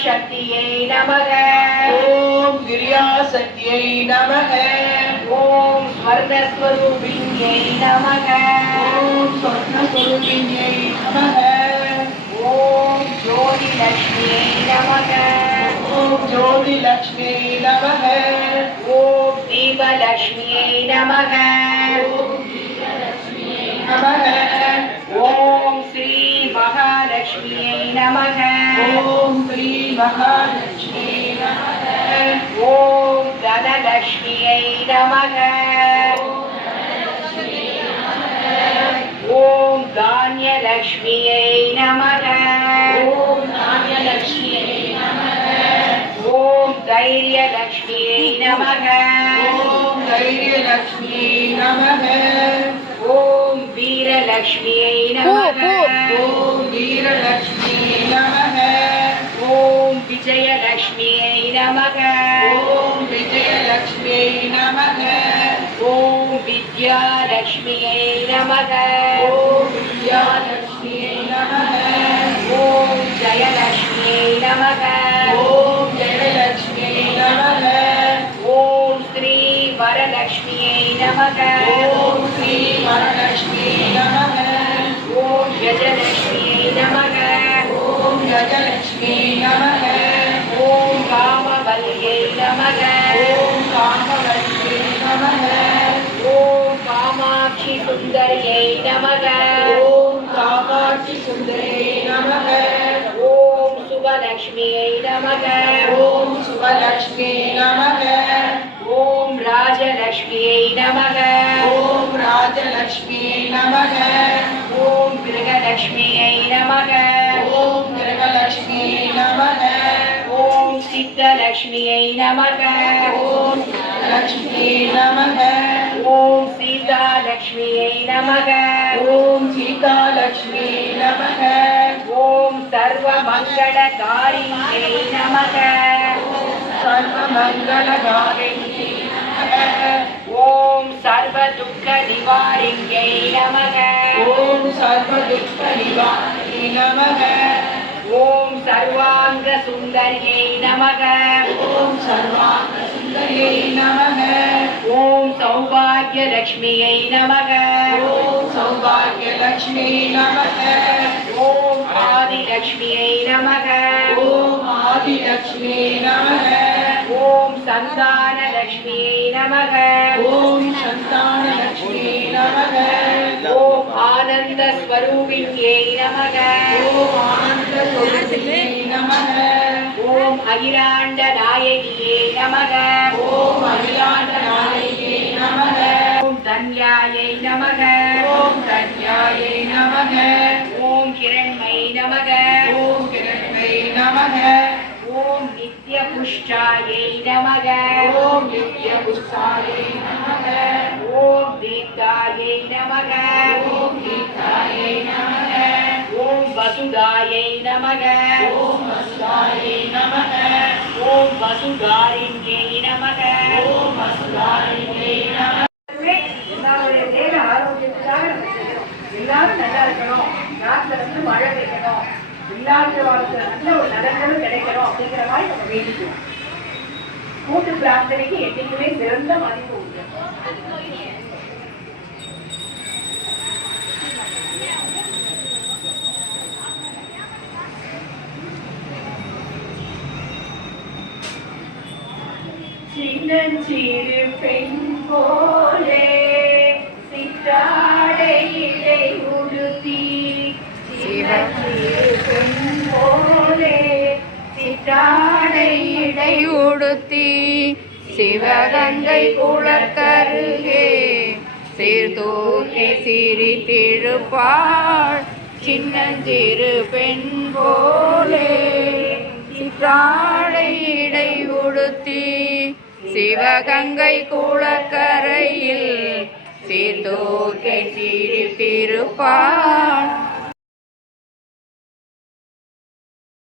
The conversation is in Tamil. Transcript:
शक्तियै नमः। ओम गिरियाशक्तियै नमः। ओम स्वर्णस्वरूपिण्यै नमः। ओम स्वर्णस्वरूपिण्यै नमः। ओम ज्योतिलक्ष्म्यै नमः। ओम ज्योतिलक्ष्म्यै नमः। ओम दीपलक्ष्म्यै नमः। नमः। ओम श्री महालक्ष्म्यै नमः। ओम श्री महालक्ष्म्यै नमः। ओम धनलक्ष्म्यै नमः। ओम धान्यलक्ष्म्यै नमः। ओम धान्यलक्ष्म्यै नमः। ओम धैर्यलक्ष्म्यै नमः। ओम धैर्यलक्ष्म्यै नमः। ओम वीरलक्ष्म्यै नमः। ओम वीरलक्ष्म्यै नमः। ओम विजयलक्ष्म्यै नमः। ओम विजयलक्ष्म्यै नमः। ओम विद्यालक्ष्म्यै नमः। ओम विद्यालक्ष्म्यै नमः। ओम जयलक्ष्म्यै नमः। ओम जयलक्ष्म्यै नमः। ओम श्री वरलक्ष्म्यै नमः। ओम श्री वरलक्ष्म्यै नमः। ओम गजलक्ष्म्यै नमः। ओम गजलक्ष्म्यै नमः। ओम कामवल्यै नमः। ओम कामवल्यै नमः। ओम कामाक्षि सुन्दर्यै नमः। ओम कामाक्षि सुन्दर्यै नमः। ओम शुभलक्ष्म्यै नमः। ओम शुभलक्ष्म्यै नमः। ओम राजलक्ष्म्यै नमः। ओम राजलक्ष्म्यै नमः। ओम गृहलक्ष्म्यै नमः। ओम गृहलक्ष्म्यै नमः। ओम सिद्धलक्ष्म्यै नमः। ओम लक्ष्म्यै नमः। ओम सीतालक्ष्म्यै नमः। ओम सीतालक्ष्म्यै नमः। ओम सर्वमङ्गलकारिण्यै नमः। सर्वमङ्गलकारिण्यै नमः। ओम सर्वदुःखनिवारिण्यै नमः। ओम सर्वदुःखनिवारिण्यै नमः। ओम सर्वाङ्गसुन्दर्यै नमः। ओम सर्वाङ्गसुन्दर्यै नमः। ओम सौभाग्यलक्ष्म्यै नमः। ओम सौभाग्यलक्ष्म्यै नमः। ओम आदिलक्ष्म्यै नमः। ओम आदिलक्ष्म्यै नमः। ओम सन्तानलक्ष्म्यै नमः। ओम सन्तानलक्ष्म्यै नमः। ओम आनन्दस्वरूपिण्यै नमः। ओम आनन्दस्वरूपिण्यै नमः। ओम अखिलाण्डनायकियै नमः। ओम अखिलाण्डनायकियै नमः। ओम धन्यायै नमः। ओम धन्यायै नमः। ओम हिरण्मयै नमः। ओम हिरण्मयै नमः। ओम नित्यपुष्टायै नमः। ओम नित्यपुष्टायै नमः। ओम दीर्घायै नमः। ओम दीर्घायै नमः। ओम वसुधायै नमः। ओम वसुधायै नमः। ओम वसुधारिण्यै नमः. ओम वसुधारिण्यै नमः. எல்லாருடைய தேக ஆரோக்கியத்துக்காக நம்ம செய்யணும். எல்லாரும் நல்லா இருக்கணும், நாட்டில் மழை பெய்யணும், இல்லாத வாழ்க்கை நல்ல ஒரு நலன்களும் கிடைக்கணும் அப்படிங்கிற மாதிரி நம்ம வேண்டிக்குவோம். கூட்டு பிரார்த்தனைக்கு என்னைக்குமே சிறந்த மதிப்பு உண்டு. சின்னஞ்சிறு பெண் போலே சிற்றாடை இடை உடுத்தி, சின்னஞ்சிறு பெண் போலே சிற்றாடை இடை உடுத்தி, சிவகங்கை குளக்கருகே சீர்தூக்கி சிரித்திருப்பாள் சின்னஞ்சிறு பெண் போலே சிற்றாடை இடை உடுத்தி, சிவகங்கை குளக்கரையில் சீர்தூக்கி சிரித்திருப்பாள்